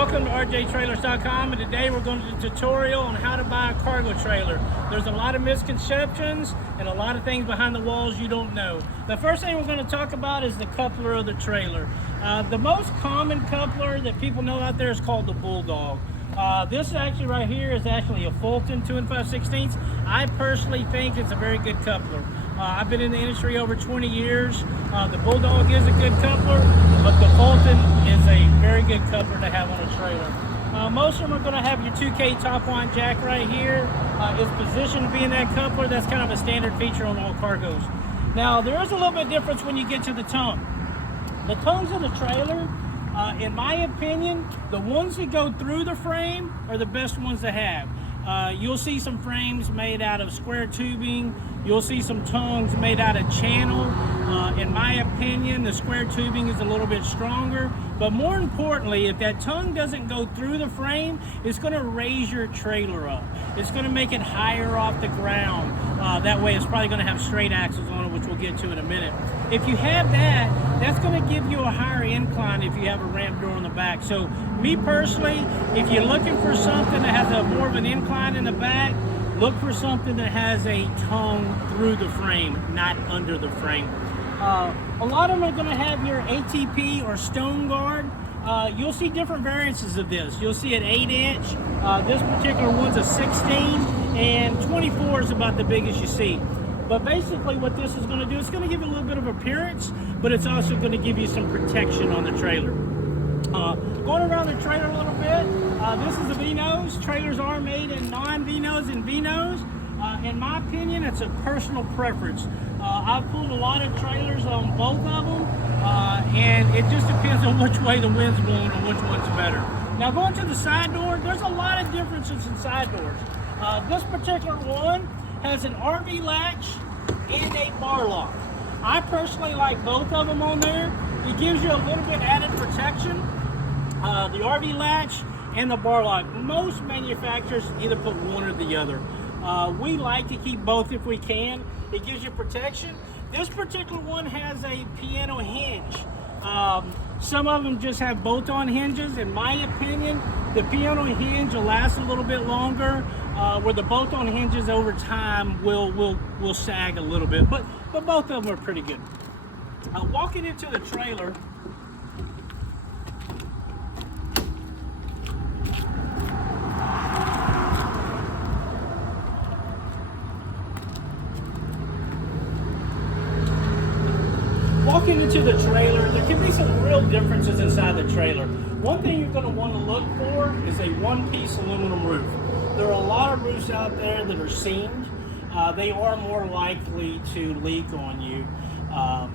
Welcome to rjtrailers.com, and today we're going to do a tutorial on how to buy a cargo trailer. There's a lot of misconceptions and a lot of things behind the walls you don't know. The first thing we're going to talk about is the coupler of the trailer. The most common coupler that people know out there is called the Bulldog. This actually right here is actually a Fulton 2 5/16. I personally think it's a very good coupler. I've been in the industry over 20 years. The Bulldog is a good coupler, but the Fulton is a very good coupler to have on a trailer. Most of them are going to have your 2K top line jack right here. It's positioned to be in that coupler. That's kind of a standard feature on all cargos. Now, there is a little bit difference when you get to the tongue. The tongues of the trailer, in my opinion, the ones that go through the frame are the best ones to have. You'll see some frames made out of square tubing. You'll see some tongues made out of channel. In my opinion, the square tubing is a little bit stronger. But more importantly, if that tongue doesn't go through the frame, it's going to raise your trailer up. It's going to make it higher off the ground. That way it's probably going to have straight axles on it, which we'll get to in a minute. If you have that, that's going to give you a higher incline if you have a ramp door on the back. So me personally, if you're looking for something that has a more of an incline in the back, look for something that has a tongue through the frame, not under the frame. A lot of them are going to have your ATP or stone guard. You'll see different variances of this. You'll see an 8-inch. This particular one's a 16, and 24 is about the biggest you see. But basically what this is going to do, it's going to give it a little bit of appearance, but it's also going to give you some protection on the trailer. Going around the trailer a little bit, this is a V-nose. Trailers are made in non-V-nose and V-nose. In my opinion, it's a personal preference. I've pulled a lot of trailers on both of them, and it just depends on which way the wind's blowing and which one's better. Now going to the side door, there's a lot of differences in side doors. This particular one has an RV latch and a bar lock. I personally like both of them on there. It gives you a little bit added protection. The RV latch and the bar lock. Most manufacturers either put one or the other. We like to keep both if we can. It gives you protection. This particular one has a piano hinge. Some of them just have bolt-on hinges. In my opinion, the piano hinge will last a little bit longer, where the bolt-on hinges over time will sag a little bit. But both of them are pretty good. Walking into the trailer, there can be some real differences inside the trailer. One thing you're going to want to look for is a one-piece aluminum roof. There are a lot of roofs out there that are seamed. They are more likely to leak on you.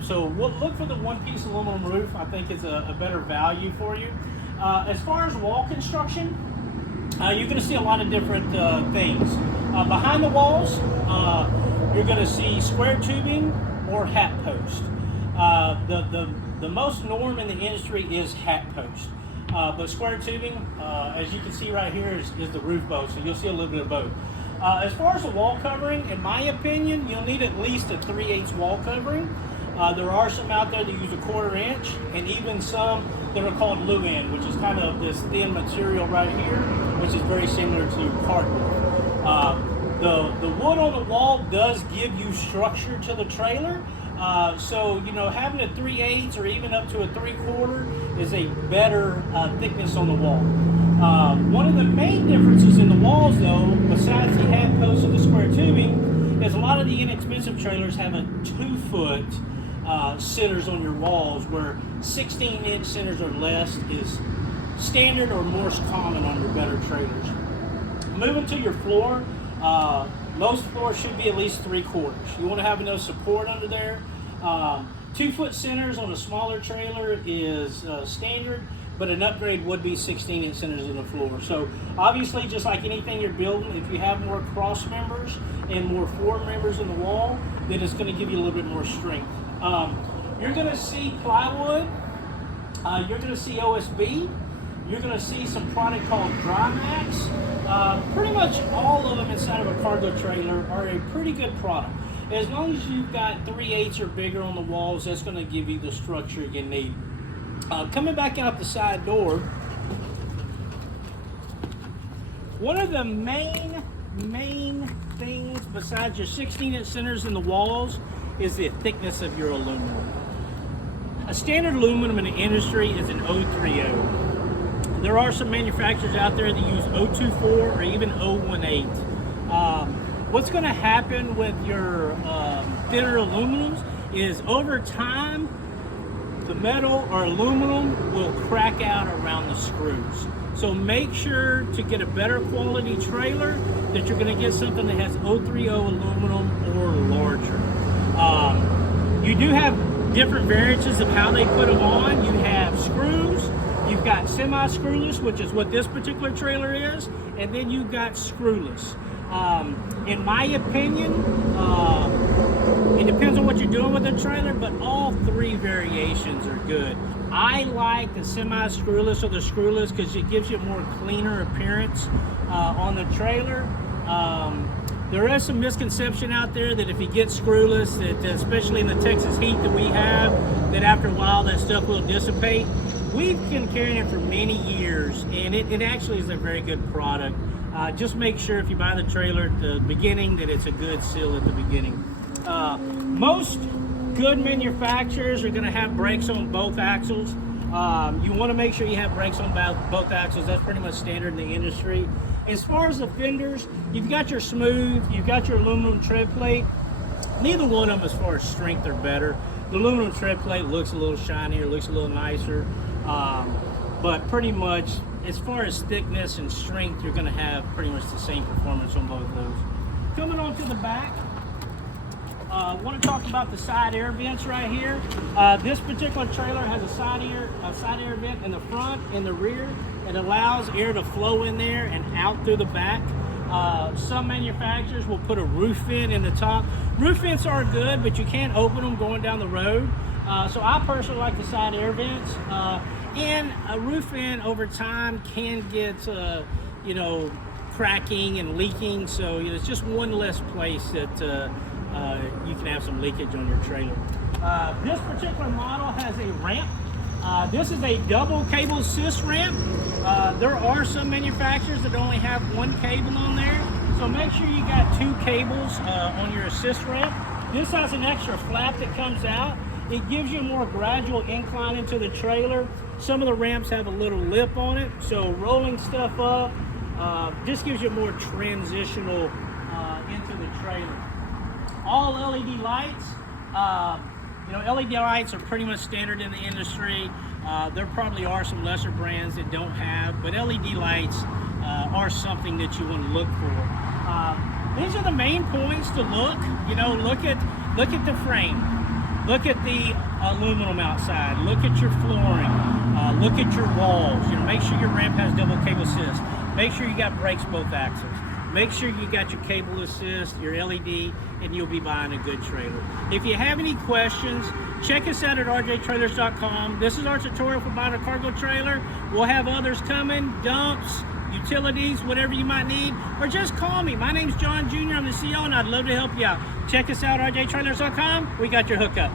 So we'll look for the one-piece aluminum roof. I think it's a better value for you. As far as wall construction, you're going to see a lot of different things. Behind the walls, you're going to see square tubing or hat post. The most norm in the industry is hat post, but square tubing, as you can see right here, is the roof bow, so you'll see a little bit of both. As far as the wall covering, in my opinion, you'll need at least a 3/8 wall covering. There are some out there that use a 1/4 inch, and even some that are called Luan, which is kind of this thin material right here, which is very similar to cardboard. The wood on the wall does give you structure to the trailer. So, you know, having a 3/8 or even up to a 3/4 is a better thickness on the wall. One of the main differences in the walls, though, besides the hat post and the square tubing, is a lot of the inexpensive trailers have a 2-foot centers on your walls, where 16-inch centers or less is standard or most common on your better trailers. Moving to your floor, most floors should be at least 3/4. You want to have enough support under there. 2-foot centers on a smaller trailer is standard, but an upgrade would be 16-inch centers in the floor. So obviously, just like anything you're building, if you have more cross members and more form members in the wall, then it's going to give you a little bit more strength. You're going to see plywood. You're going to see OSB. You're going to see some product called Drymax. Pretty much all of them inside of a cargo trailer are a pretty good product. As long as you've got 3/8 or bigger on the walls, that's going to give you the structure you need. Coming back out the side door, One of the main things besides your 16-inch centers in the walls is the thickness of your aluminum. A standard aluminum in the industry is an 030. There are some manufacturers out there that use 024 or even 018. What's going to happen with your thinner aluminums is over time, the metal or aluminum will crack out around the screws. So make sure to get a better quality trailer that you're going to get something that has 030 aluminum or larger. You do have different variances of how they put them on. You have screws, you've got semi-screwless, which is what this particular trailer is, and then you've got screwless. In my opinion, it depends on what you're doing with the trailer, but all three variations are good. I like the semi-screwless or the screwless because it gives you a more cleaner appearance on the trailer. There is some misconception out there that if you get screwless, that especially in the Texas heat that we have, that after a while that stuff will dissipate. We've been carrying it for many years, and it actually is a very good product. Just make sure if you buy the trailer at the beginning that it's a good seal at the beginning. Most good manufacturers are going to have brakes on both axles. You want to make sure you have brakes on both axles. That's pretty much standard in the industry. As far as the fenders, you've got your smooth, you've got your aluminum tread plate. Neither one of them as far as strength are better. The aluminum tread plate looks a little shinier, looks a little nicer, but pretty much as far as thickness and strength, you're going to have pretty much the same performance on both of those. Coming on to the back, I want to talk about the side air vents right here. This particular trailer has a side air vent in the front and the rear. It allows air to flow in there and out through the back. Some manufacturers will put a roof vent in the top. Roof vents are good, but you can't open them going down the road. So I personally like the side air vents. And a roof vent over time can get, cracking and leaking. So it's just one less place that you can have some leakage on your trailer. This particular model has a ramp. This is a double cable assist ramp. There are some manufacturers that only have one cable on there. So make sure you got two cables on your assist ramp. This has an extra flap that comes out. It gives you a more gradual incline into the trailer. Some of the ramps have a little lip on it, so rolling stuff up just gives you more transitional into the trailer. All LED lights. LED lights are pretty much standard in the industry. There probably are some lesser brands that don't have, but LED lights are something that you want to look for. These are the main points to look. Look at the frame. Look at the aluminum outside. Look at your flooring. Look at your walls. Make sure your ramp has double cable assist. Make sure you got brakes both axles. Make sure you got your cable assist, your LED, and you'll be buying a good trailer. If you have any questions, check us out at rjtrailers.com. This is our tutorial for buying a cargo trailer. We'll have others coming, dumps, utilities, whatever you might need, or just call me. My name's John Jr. I'm the CEO, and I'd love to help you out. Check us out, rjtrailers.com. We got your hookup.